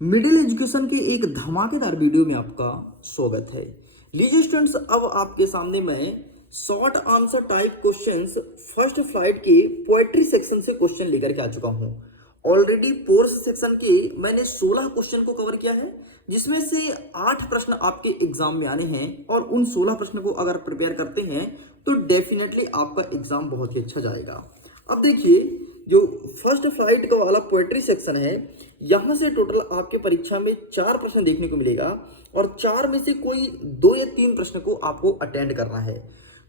Middle education के एक धमाकेदार वीडियो में आपका स्वागत है। लीजिए स्टूडेंट्स, अब आपके सामने मैं short answer type questions first flight के पोएट्री सेक्शन से क्वेश्चन लेकर के आ चुका हूं। ऑलरेडी पोर्स सेक्शन के मैंने 16 क्वेश्चन को कवर किया है, जिसमें से 8 प्रश्न आपके एग्जाम में आने हैं और उन 16 प्रश्न को अगर प्रिपेयर करते हैं तो डेफिनेटली आपका एग्जाम बहुत ही अच्छा जाएगा। अब देखिए, जो फर्स्ट फ्लाइट का वाला पोएट्री सेक्शन है, यहां से टोटल आपके परीक्षा में 4 प्रश्न देखने को मिलेगा और 4 में से कोई 2 या 3 प्रश्न को आपको अटेंड करना है।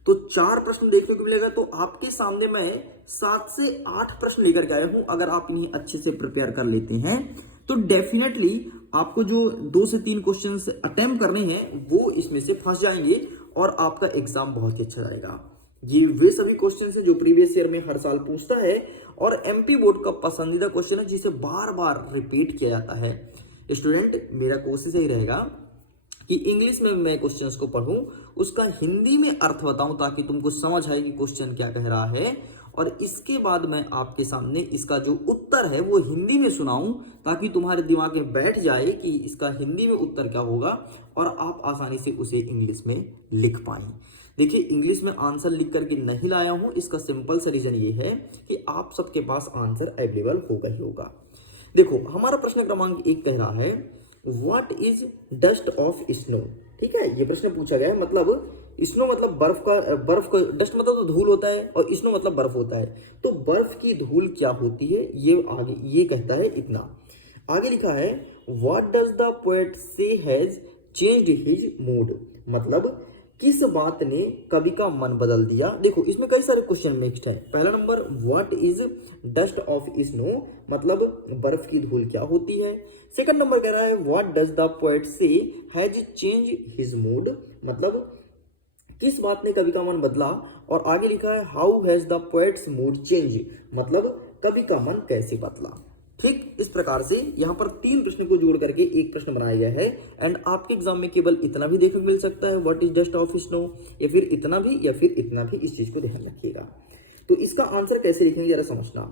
तो 4 प्रश्न देखने को मिलेगा, तो आपके सामने मैं 7 से 8 प्रश्न लेकर के आया हूं। अगर आप इन्हें अच्छे से प्रिपेयर कर लेते हैं तो डेफिनेटली आपको जो 2 से 3 क्वेश्चन अटेम्प्ट करने हैं वो इसमें से फंस जाएंगे और आपका एग्जाम बहुत ही अच्छा जाएगा। ये वे सभी क्वेश्चन हैं जो प्रीवियस ईयर में हर साल पूछता है और एमपी बोर्ड का पसंदीदा क्वेश्चन है, जिसे बार बार रिपीट किया जाता है। स्टूडेंट, मेरा कोशिश यही रहेगा कि इंग्लिश में मैं क्वेश्चंस को पढूं, उसका हिंदी में अर्थ बताऊं ताकि तुमको समझ आए कि क्वेश्चन क्या कह रहा है, और इसके बाद मैं आपके सामने इसका जो उत्तर है वो हिंदी में सुनाऊं ताकि तुम्हारे दिमाग में बैठ जाए कि इसका हिंदी में उत्तर क्या होगा और आप आसानी से उसे इंग्लिश में लिख पाएं। देखिए, इंग्लिश में आंसर लिख करके नहीं लाया हूं, इसका सिंपल सा रीजन ये है कि आप सबके पास आंसर अवेलेबल होगा ही होगा। देखो, हमारा प्रश्न क्रमांक 1 कह रहा है what is dust of snow. ठीक है, ये प्रश्न पूछा गया है। मतलब स्नो मतलब बर्फ का डस्ट मतलब तो धूल होता है और स्नो मतलब बर्फ होता है। तो बर्फ की धूल क्या होती है, ये आगे ये कहता है इतना। आगे लिखा है व्हाट डज द पोएट से हैज चेंज्ड हिज मूड। मतलब किस बात ने कवि का मन बदल दिया। देखो, इसमें कई सारे क्वेश्चन मिक्स्ड है। पहला number, what is dust of snow, मतलब बर्फ की धूल क्या होती है। सेकंड नंबर कह रहा है व्हाट डज द पोएट से हैज चेंज हिज मूड, मतलब किस बात ने कवि का मन बदला। और आगे लिखा है how has the poets mood change, मतलब कवि का मन कैसे बदला। ठीक इस प्रकार से यहाँ पर 3 प्रश्न को जोड़ करके एक प्रश्न बनाया गया है। एंड आपके एग्जाम में केवल इतना भी देखने को मिल सकता है, what is dust of snow, या फिर इतना भी या फिर इतना भी। इस चीज को ध्यान रखिएगा। तो इसका आंसर कैसे लिखेंगे जरा समझना।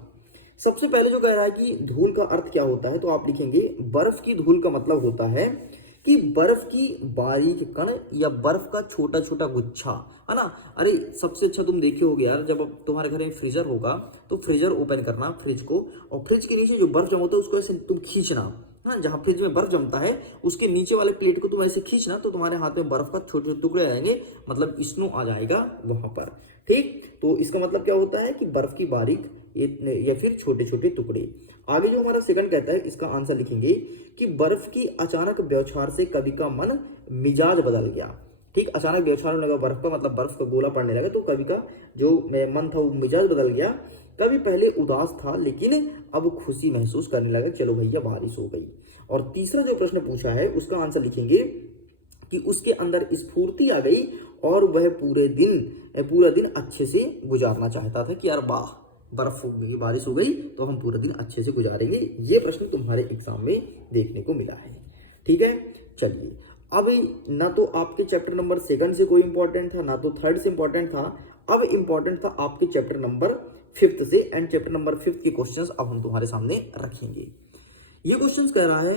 सबसे पहले जो कह रहा है कि धूल का अर्थ क्या होता है, तो आप लिखेंगे बर्फ की धूल का मतलब होता है कि बर्फ की बारीक कण या बर्फ का छोटा छोटा गुच्छा, है ना। अरे सबसे अच्छा तुम देखे होगे यार, जब तुम्हारे घर में फ्रीजर होगा तो फ्रीजर ओपन करना फ्रिज को, और फ्रिज के नीचे जो बर्फ जमा होता है उसको ऐसे तुम खींचना। हाँ, जहां फ्रिज में बर्फ जमता है उसके नीचे वाले प्लेट को तुम ऐसे खींचना, तो तुम्हारे हाथ में बर्फ का छोटे छोटे टुकड़े आएंगे, मतलब स्नो आ जाएगा वहां पर। ठीक, तो इसका मतलब क्या होता है कि बर्फ की बारीक या फिर छोटे छोटे टुकड़े। आगे जो हमारा सेकंड कहता है, इसका आंसर लिखेंगे कि बर्फ की अचानक बौछार से कवि का मन मिजाज बदल गया। ठीक, अचानक बौछार होने लगा बर्फ का, मतलब बर्फ का गोला पड़ने लगा, तो कवि का जो मन था वो मिजाज बदल गया। कवि पहले उदास था लेकिन अब खुशी महसूस करने लगा, चलो भैया बारिश हो गई। और तीसरा जो प्रश्न पूछा है उसका आंसर लिखेंगे कि उसके अंदर स्फूर्ति आ गई और वह पूरा दिन अच्छे से गुजारना चाहता था कि यार वाह, बर्फ हो गई, बारिश हो गई, तो हम पूरा दिन अच्छे से गुजारेंगे। ये प्रश्न तुम्हारे एग्जाम में देखने को मिला है। ठीक है, चलिए अब ना तो आपके चैप्टर नंबर 2 से कोई इंपॉर्टेंट था, ना तो 3rd से इंपॉर्टेंट था। अब इंपॉर्टेंट था आपके चैप्टर नंबर 5 से, एंड चैप्टर नंबर 5 के क्वेश्चंस अब हम तुम्हारे सामने रखेंगे। ये क्वेश्चंस कह रहा है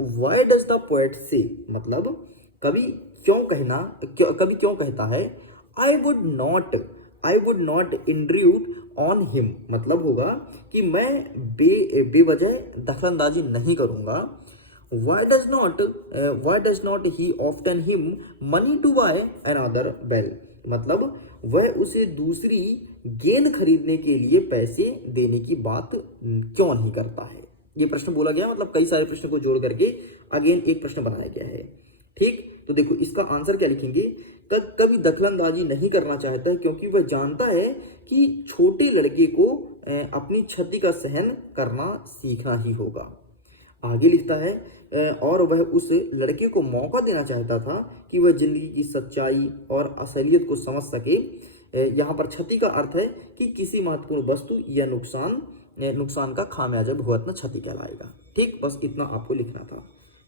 व्हाई डज द पोएट से, मतलब कवि कवि क्यों कहता है I would not intrude on him, मतलब होगा कि मैं बेवजह दखलंदाजी नहीं करूंगा। Why does not he often him money to buy another bell, मतलब वह उसे दूसरी गेंद खरीदने के लिए पैसे देने की बात क्यों नहीं करता है। ये प्रश्न बोला गया, मतलब कई सारे प्रश्न को जोड़ करके अगेन एक प्रश्न बनाया गया है। ठीक, तो देखो इसका आंसर क्या लिखेंगे, कभी दखलंदाजी नहीं करना चाहता है क्योंकि वह जानता है कि छोटे लड़के को अपनी क्षति का सहन करना सीखना ही होगा। आगे लिखता है और वह उस लड़के को मौका देना चाहता था कि वह जिंदगी की सच्चाई और असलियत को समझ सके। यहाँ पर क्षति का अर्थ है कि किसी महत्वपूर्ण वस्तु या नुकसान का खामियाजा भुगतना क्षति कहलाएगा। ठीक, बस इतना आपको लिखना था।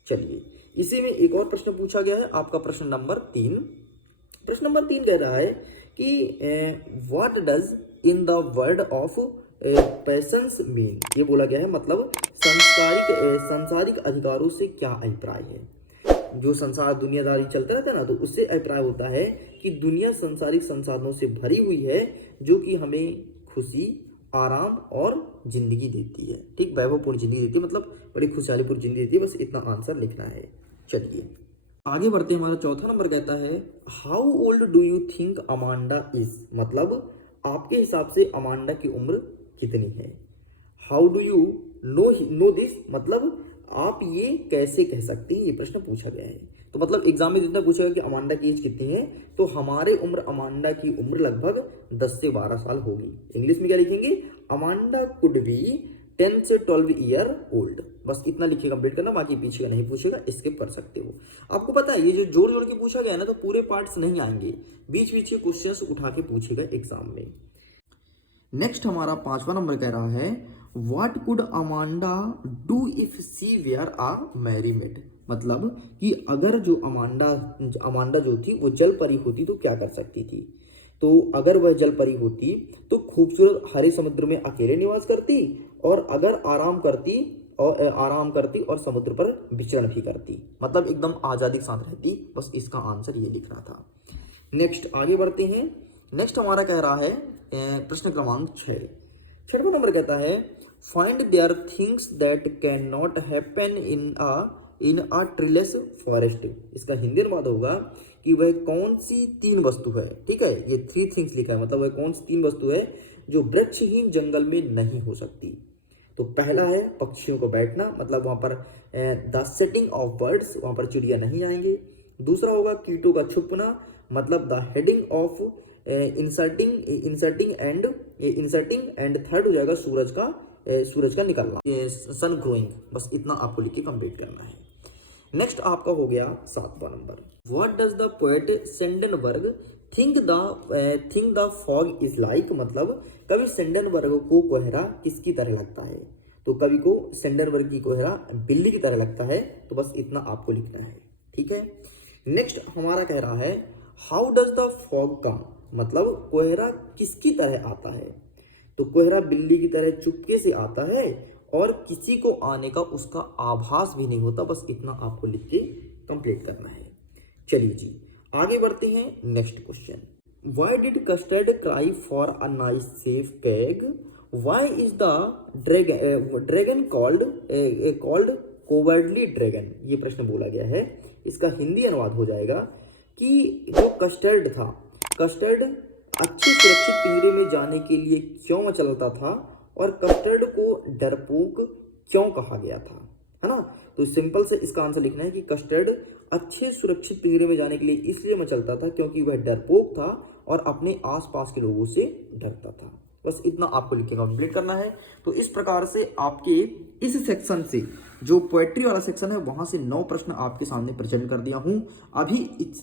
चलिए, इसी में एक और प्रश्न पूछा गया है, आपका प्रश्न नंबर 3। प्रश्न नंबर 3 कह रहा है कि what does in the word of patience mean, ये बोला गया है मतलब सांसारिक अधिकारों से क्या अभिप्राय है। जो संसार दुनियादारी चलता रहता है ना, तो उससे अभिप्राय होता है कि दुनिया सांसारिक संसाधनों से भरी हुई है जो कि हमें खुशी, आराम और जिंदगी देती है। ठीक, वैभवपूर्ण जिंदगी देती है, मतलब बड़ी खुशहालीपूर्ण जिंदगी देती है। बस इतना आंसर लिखना है। चलिए आगे बढ़ते हैं। हमारा चौथा नंबर कहता है how old do you think Amanda is, मतलब आपके हिसाब से अमांडा की उम्र कितनी है। How do you know this, मतलब आप ये कैसे कह सकते हैं, ये प्रश्न पूछा गया है। तो मतलब एग्जाम में जितना पूछा गया कि अमांडा की एज कितनी है, तो हमारे उम्र अमांडा की उम्र लगभग 10 से 12 साल होगी। इंग्लिश में क्या लिखेंगे, अमांडा कुड बी 10 से 12 ईयर ओल्ड। बस इतना लिखिए, कंप्लीट करना, बाकी पीछे का नहीं पूछेगा, स्किप कर सकते हो। आपको पता है ये जो जोड़ जोड़ के पूछा गया है ना, तो पूरे पार्ट्स नहीं आएंगे, बीच बीच के क्वेश्चंस उठा के पूछेगा एग्जाम में। नेक्स्ट हमारा पांचवा नंबर कह रहा है what could Amanda do if she were a mermaid, मतलब कि अगर जो अमांडा जो थी वो जल परी होती तो क्या कर सकती थी। तो अगर वह जल परी होती तो खूबसूरत हरे समुद्र में अकेले निवास करती, और अगर आराम करती और समुद्र पर विचरण भी करती, मतलब एकदम आजादी के साथ रहती। बस इसका आंसर ये लिखना था। नेक्स्ट आगे बढ़ते हैं। नेक्स्ट हमारा कह रहा है प्रश्न क्रमांक 6, छठवां नंबर कहता है find their things that can not happen in a treeless forest. इसका हिंदी अनुवाद होगा कि वह कौन सी 3 वस्तु है। ठीक है, ये 3 थिंग्स लिखा है, मतलब वह कौन सी 3 वस्तु है जो वृक्षहीन जंगल में नहीं हो सकती। तो पहला है पक्षियों को बैठना, मतलब वहां पर द सेटिंग ऑफ बर्ड्स, वहां पर चिड़िया नहीं आएंगे। दूसरा होगा कीटों का छुपना, मतलब the heading of inserting and third हो जाएगा सूरज का निकलना, सन ग्रोइंग। बस इतना आपको लिख के कंप्लीट करना है। नेक्स्ट आपका हो गया 7वां नंबर। What does the poet Sandburg think the fog is like, मतलब कवि सेंडनबर्ग को कोहरा किसकी तरह लगता है। तो कवि को सेंडनबर्ग की कोहरा बिल्ली की तरह लगता है। तो बस इतना आपको लिखना है। ठीक है, नेक्स्ट हमारा कह रहा है हाउ डज द फॉग कम, मतलब कोहरा किसकी तरह आता है। तो कोहरा बिल्ली की तरह चुपके से आता है और किसी को आने का उसका आभास भी नहीं होता। बस इतना आपको लिख के कंप्लीट करना है। चलिए जी आगे बढ़ते हैं। Next question, why did Custard cry for a nice safe cage, why is the dragon called cowardly dragon. ये प्रश्न बोला गया है। इसका हिंदी अनुवाद हो जाएगा कि जो कस्टर्ड था, कस्टर्ड अच्छे सुरक्षित पिंजरे में जाने के लिए क्यों मचलता था, और कस्टर्ड को डरपोक क्यों कहा गया था, है ना। तो सिंपल से इसका आंसर लिखना है कि कस्टर्ड अच्छे सुरक्षित पिंजरे में जाने के लिए इसलिए मचलता था क्योंकि वह डरपोक था और अपने आसपास के लोगों से डरता था। बस इतना आपको लिख के कंप्लीट करना है। तो इस प्रकार से आपके इस सेक्शन से, जो पोएट्री वाला सेक्शन है, वहां से 9 प्रश्न आपके सामने प्रेजेंट कर दिया हूं। अभी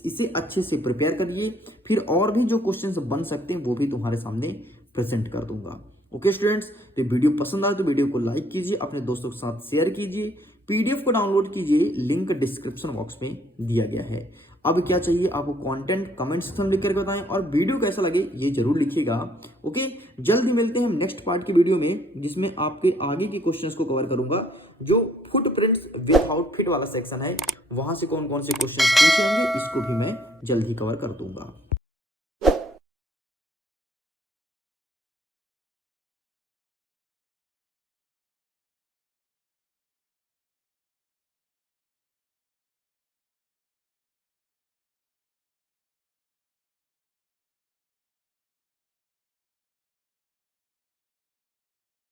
इसे अच्छे से प्रिपेयर करिए, फिर और भी जो क्वेश्चंस बन सकते हैं वो भी तुम्हारे सामने प्रेजेंट कर दूंगा। ओके स्टूडेंट्स, तो वीडियो पसंद आए तो वीडियो को लाइक कीजिए, अपने दोस्तों के साथ शेयर कीजिए, पीडीएफ को डाउनलोड कीजिए, लिंक डिस्क्रिप्शन बॉक्स में दिया गया है। अब क्या चाहिए आपको, कंटेंट कमेंट सेक्शन में लिख कर बताएं, और वीडियो कैसा लगे ये जरूर लिखिएगा। ओके, जल्दी मिलते हैं हम नेक्स्ट पार्ट की वीडियो में, जिसमें आपके आगे की क्वेश्चंस को कवर करूंगा। जो फुटप्रिंट्स विदाउट फिट वाला सेक्शन है, वहां से कौन कौन से क्वेश्चंस पूछे होंगे इसको भी मैं जल्द ही कवर कर दूंगा।